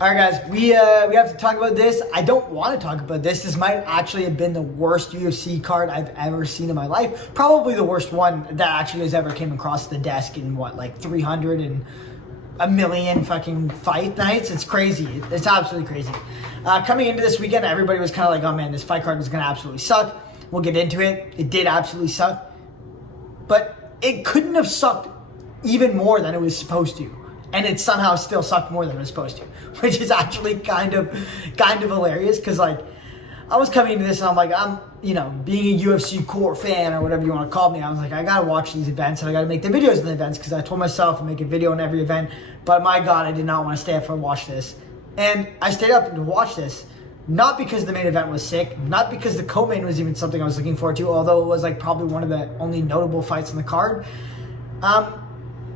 All right, guys, we have to talk about this. I don't want to talk about this. This might actually have been the worst UFC card I've ever seen in my life. Probably the worst one that actually has ever came across the desk in, 300 and a million fucking fight nights. It's crazy. It's absolutely crazy. Coming into this weekend, everybody was kind of like, oh man, this fight card was going to absolutely suck. We'll get into it. It did absolutely suck. But it couldn't have sucked even more than it was supposed to. And it somehow still sucked more than it was supposed to, which is actually kind of hilarious. Because I was coming into this and I'm like, being a UFC core fan or whatever you want to call me, I was like, I gotta watch these events and I gotta make the videos in the events because I told myself I'd make a video on every event. But my God, I did not want to stay up and watch this, and I stayed up to watch this. Not because the main event was sick, not because the co-main was even something I was looking forward to, although it was probably one of the only notable fights on the card.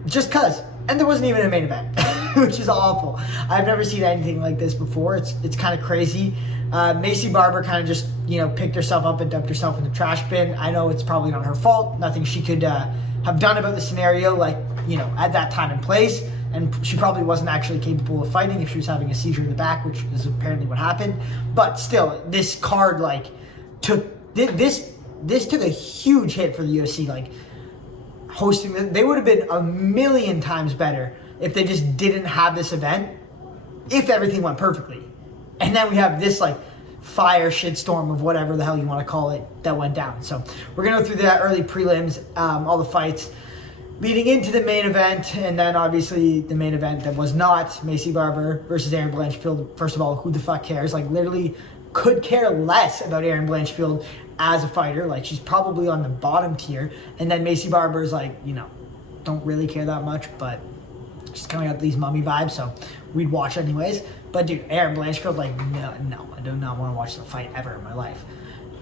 Just cause. And there wasn't even a main event, which is awful. I've never seen anything like this before. It's kind of crazy. Macy Barber kind of just, picked herself up and dumped herself in the trash bin. I know it's probably not her fault. Nothing she could have done about the scenario, at that time and place. And she probably wasn't actually capable of fighting if she was having a seizure in the back, which is apparently what happened. But still, this card, took a huge hit for the UFC, hosting them. They would have been a million times better if they just didn't have this event, if everything went perfectly. And then we have this fire shitstorm of whatever the hell you want to call it that went down. So we're gonna go through that early prelims, all the fights leading into the main event, and then obviously the main event that was not Macy Barber versus Erin Blanchfield. First of all, who the fuck cares? Literally could care less about Erin Blanchfield as a fighter. She's probably on the bottom tier. And then Macy Barber's don't really care that much, but she's coming out these mummy vibes, so we'd watch anyways. But dude, Erin Blanchfield, no, I do not want to watch the fight ever in my life.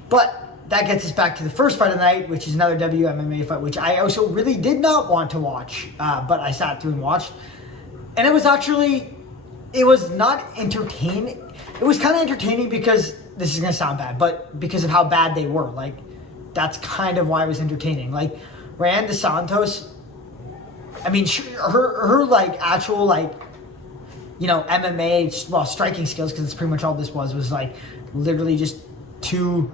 But that gets us back to the first fight of the night, which is another WMMA fight, which I also really did not want to watch, but I sat through and watched. And it was not entertaining. It was kind of entertaining because, this is going to sound bad, but because of how bad they were. That's kind of why it was entertaining. Rand DeSantos, her actual, MMA, well, striking skills, because it's pretty much all this was literally just two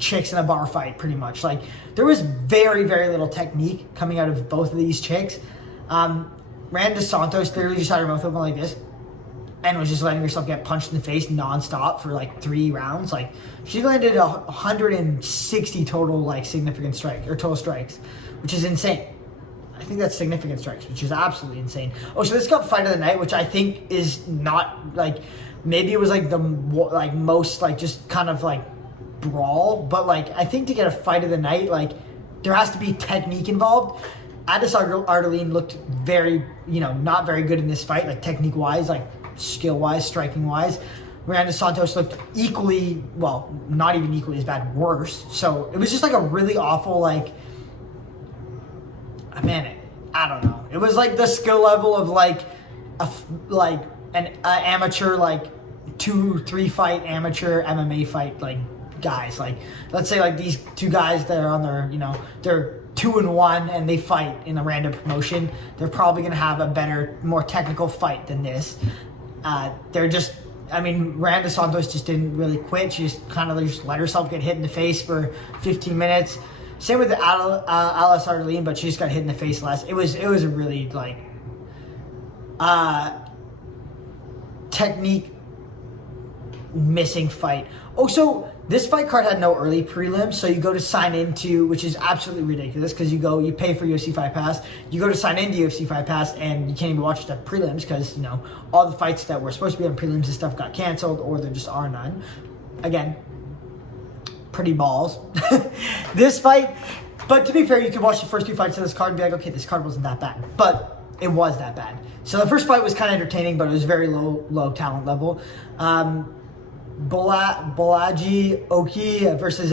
chicks in a bar fight, pretty much. There was very, very little technique coming out of both of these chicks. Rand DeSantos literally just had her mouth open like this, and was just letting herself get punched in the face nonstop for 3 rounds. She landed 160 total significant strikes or total strikes, which is insane. I think that's significant strikes, which is absolutely insane. Oh, so this got fight of the night, which I think is not maybe it was the most just kind of brawl, but I think to get a fight of the night, there has to be technique involved. Addis Ardeline looked very, not very good in this fight, technique wise, skill-wise, striking-wise. Miranda Santos looked equally, well, not even equally as bad, worse. So it was just a really awful, I don't know. It was the skill level of an amateur, 2-3 fight amateur MMA fight, guys. Let's say these two guys that are on their, they're 2-1 and they fight in a random promotion. They're probably going to have a better, more technical fight than this. Miranda Santos just didn't really quit. She just kind of just let herself get hit in the face for 15 minutes. Same with Alice Ardeline, but she just got hit in the face less. It was a really technique missing fight. Oh, so this fight card had no early prelims, so you go to sign into, which is absolutely ridiculous, because you pay for UFC Fight Pass, you go to sign into UFC Fight Pass, and you can't even watch the prelims, because, all the fights that were supposed to be on prelims and stuff got canceled, or there just are none. Again, pretty balls. This fight, but to be fair, you could watch the first 2 fights of this card and be okay, this card wasn't that bad, but it was that bad. So the first fight was kind of entertaining, but it was very low talent level. Balaji Oki versus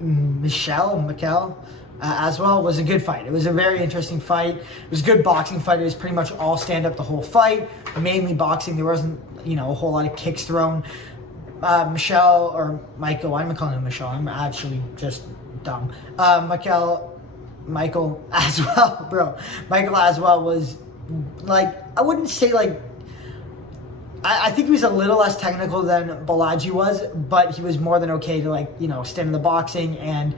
Mikel Aswell was a good fight. It was a very interesting fight. It was a good boxing fight. It was pretty much all stand up the whole fight, mainly boxing. There wasn't a whole lot of kicks thrown. Michelle or Michael, why am I calling him Michelle? I'm actually just dumb. Michael Aswell, bro. Michael Aswell was I wouldn't say I think he was a little less technical than Balaji was, but he was more than okay to, like, you know, stand in the boxing and,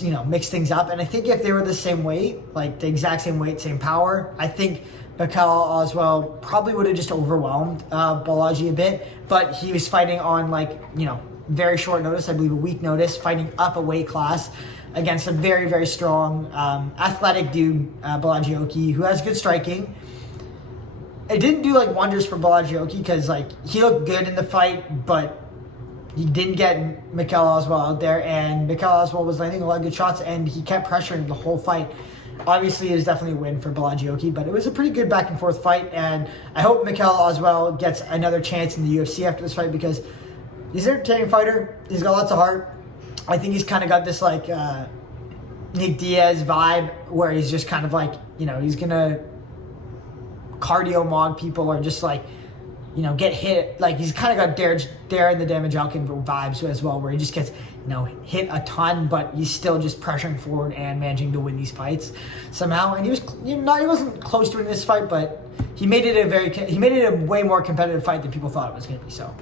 you know, mix things up. And I think if they were the same weight, like the exact same weight, same power, I think Mikel Oswell probably would have just overwhelmed Balaji a bit. But he was fighting on, like, you know, very short notice, I believe a week notice, fighting up a weight class against a very, very strong, athletic dude, Balaji Oki, who has good striking. It didn't do, like, wonders for Balaji Oki because, like, he looked good in the fight, but he didn't get Mikel Oswell out there, and Mikel Oswell was landing a lot of good shots, and he kept pressuring the whole fight. Obviously, it was definitely a win for Balaji Oki, but it was a pretty good back-and-forth fight, and I hope Mikel Oswell gets another chance in the UFC after this fight because he's an entertaining fighter. He's got lots of heart. I think he's kind of got this, like, Nick Diaz vibe where he's just kind of like, you know, he's going to cardio mog people or just, like, you know, get hit. Like, he's kind of got Darren the Damage Alkin vibes as well, where he just gets, you know, hit a ton, but he's still just pressuring forward and managing to win these fights somehow. And he was, you know, he wasn't close to winning this fight, but he made it a way more competitive fight than people thought it was going to be. So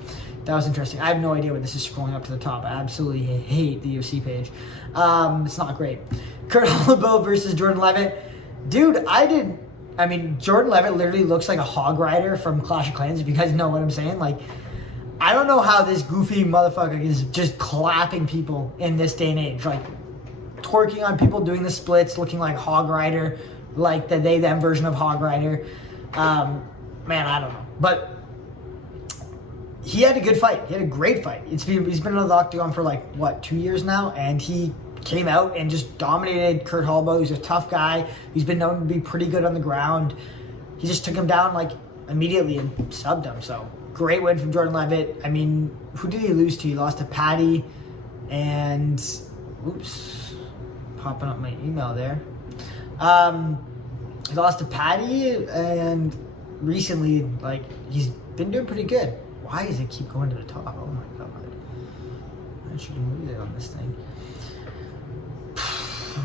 that was interesting. I have no idea what this is scrolling up to the top. I absolutely hate the UFC page. It's not great. Kurt Holloway versus Jordan Levitt. Dude, Jordan Levitt literally looks like a hog rider from Clash of Clans, if you guys know what I'm saying. Like, I don't know how this goofy motherfucker is just clapping people in this day and age. Like, twerking on people, doing the splits, looking like hog rider, like the they-them version of hog rider. Man, I don't know. But he had a good fight. He had a great fight. He's been in the octagon for, like, what, 2 years now? And he came out and just dominated Kurt Holloway, who's a tough guy. He's been known to be pretty good on the ground. He just took him down, like, immediately and subbed him. So, great win from Jordan Levitt. I mean, who did he lose to? He lost to Patty and... Oops. Popping up my email there. He lost to Patty, and recently, like, he's been doing pretty good. Why does it keep going to the top? Oh my god. I should move it on this thing.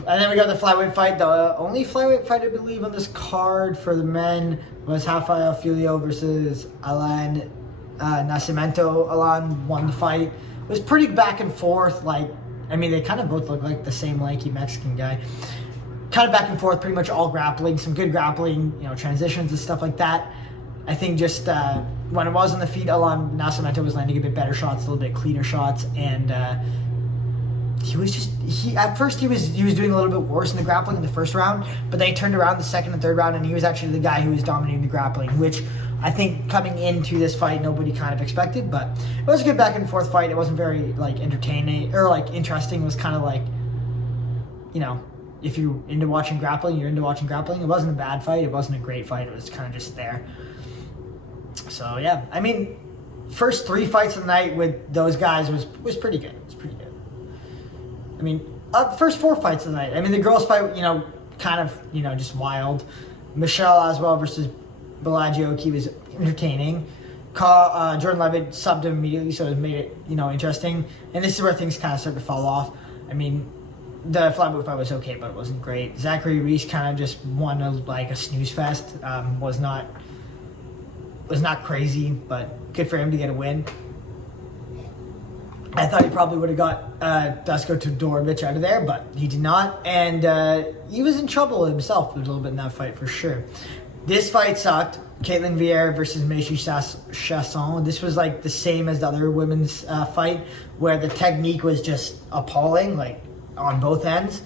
And then we got the flyweight fight. The only flyweight fight, I believe, on this card for the men was Rafael Filho versus Alan Nascimento. Alan won the fight. It was pretty back and forth. Like, I mean, they kind of both look like the same lanky Mexican guy. Kind of back and forth, pretty much all grappling. Some good grappling, you know, transitions and stuff like that. I think just when it was on the feet, Alan Nascimento was landing a bit better shots, a little bit cleaner shots, and at first he was doing a little bit worse in the grappling in the first round, but then he turned around the second and third round, and he was actually the guy who was dominating the grappling, which I think coming into this fight nobody kind of expected. But it was a good back and forth fight. It wasn't very, like, entertaining or, like, interesting. It was kind of like, you know, if you're into watching grappling, you're into watching grappling. It wasn't a bad fight. It wasn't a great fight. It was kind of just there. So yeah, I mean, first 3 fights of the night with those guys was pretty good. It was pretty good. I mean, first 4 fights of the night. I mean, the girls' fight, you know, kind of, you know, just wild. Michelle Oswell versus Balaji Oki was entertaining. Jordan Levitt subbed him immediately, so it made it, you know, interesting. And this is where things kind of started to fall off. I mean, the flyweight fight was okay, but it wasn't great. Zachary Reese kind of just won a snooze fest. Was not crazy, but good for him to get a win. I thought he probably would have got Dusko Todorovic out of there, but he did not. And he was in trouble himself a little bit in that fight for sure. This fight sucked. Caitlin Vieira versus Meishy Chasson. This was like the same as the other women's fight, where the technique was just appalling, like on both ends.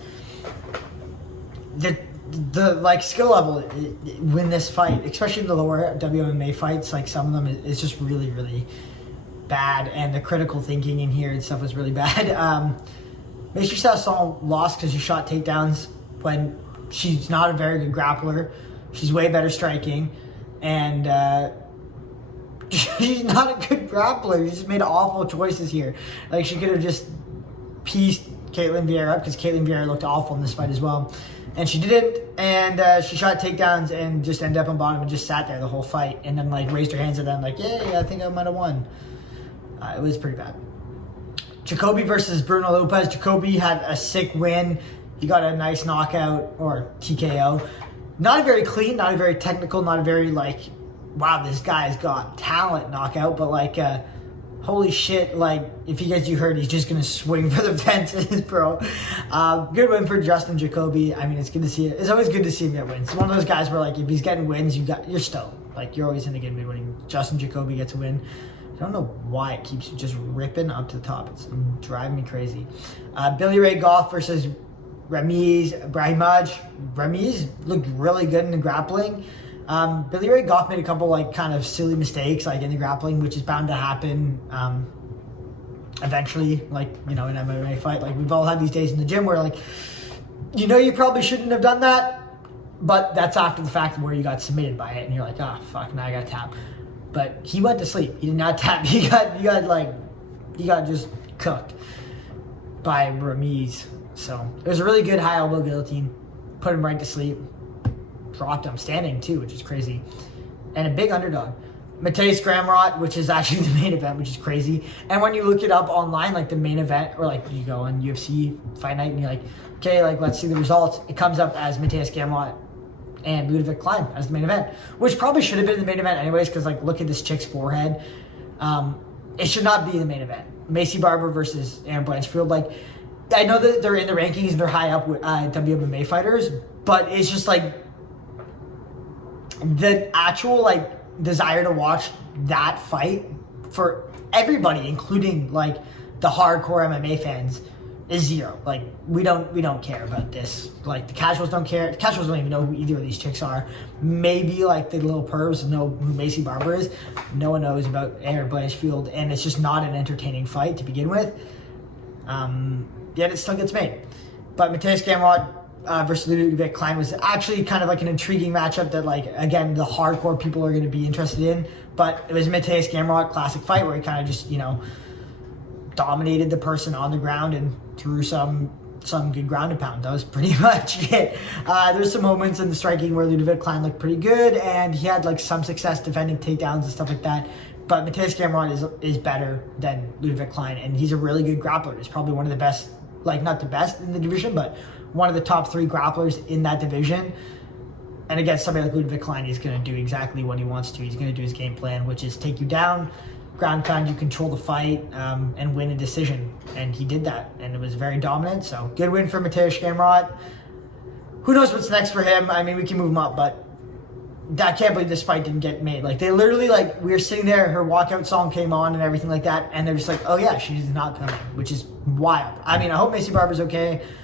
The like skill level win this fight, especially in the lower WMA fights, like some of them is just really, really bad, and the critical thinking in here and stuff was really bad. Meishy Chasson lost because she shot takedowns when she's not a very good grappler. She's way better striking, and she's not a good grappler. She just made awful choices here. Like, she could have just pieced Caitlin Vieira up, because Caitlin Vieira looked awful in this fight as well. And she didn't, and she shot takedowns and just ended up on bottom and just sat there the whole fight, and then like raised her hands at them like, yeah, I think I might have won. It was pretty bad. Jacoby versus Bruno Lopez. Jacoby had a sick win. He got a nice knockout, or TKO. Not a very clean, not a very technical, not a very like wow, this guy's got talent knockout, but like, holy shit, like, if he gets you hurt, he's just going to swing for the fences, bro. Good win for Justin Jacoby. I mean, it's good to see it. It's always good to see him get wins. It's one of those guys where, like, if he's getting wins, you're stoked. Like, you're always in a good mood when Justin Jacoby gets a win. I don't know why it keeps just ripping up to the top. It's driving me crazy. Billy Ray Goff versus Ramiz Brahimaj. Ramiz looked really good in the grappling. Billy Ray Goff made a couple like kind of silly mistakes like in the grappling, which is bound to happen eventually, like, you know, in an MMA fight. Like, we've all had these days in the gym where, like, you know, you probably shouldn't have done that, but that's after the fact where you got submitted by it and you're like, oh fuck, now I got tapped. But he went to sleep. He did not tap. He got just cooked by Ramiz. So it was a really good high elbow guillotine. Put him right to sleep. Dropped him standing too, which is crazy. And a big underdog. Mateusz Gamrot, which is actually the main event, which is crazy. And when you look it up online, like the main event, or like you go on UFC Fight Night and you're like, okay, like let's see the results. It comes up as Mateusz Gamrot and Ludovic Klein as the main event, which probably should have been the main event anyways, because like look at this chick's forehead. It should not be the main event. Macy Barber versus Aaron Blanchfield. Like, I know that they're in the rankings and they're high up with WMMA fighters, but it's just like the actual like desire to watch that fight for everybody, including like the hardcore MMA fans, is zero. Like, we don't care about this. Like, the casuals don't care. The casuals don't even know who either of these chicks are. Maybe like the little pervs know who Macy Barber is. No one knows about Aaron Blanchfield, and it's just not an entertaining fight to begin with. Yet it still gets made. But Mateusz Gamrot versus Ludovic Klein was actually kind of like an intriguing matchup that, like, again, the hardcore people are going to be interested in. But it was Mateusz Gamrot classic fight where he kind of just, you know, dominated the person on the ground and threw some good ground and pound. That was pretty much it. There's some moments in the striking where Ludovic Klein looked pretty good, and he had like some success defending takedowns and stuff like that. But Mateusz Gamrot is better than Ludovic Klein, and he's a really good grappler. He's probably one of the best, like not the best in the division, but one of the top 3 grapplers in that division. And against somebody like Ludovic Klein, he's going to do exactly what he wants to. He's going to do his game plan, which is take you down, ground pound, you control the fight, and win a decision. And he did that, and it was very dominant. So good win for Mateusz Gamrot. Who knows what's next for him? I mean, we can move him up, but I can't believe this fight didn't get made. Like, they literally, like, we were sitting there, her walkout song came on and everything like that, and they're just like, oh yeah, she's not coming, which is wild. I mean, I hope Macy Barber's okay.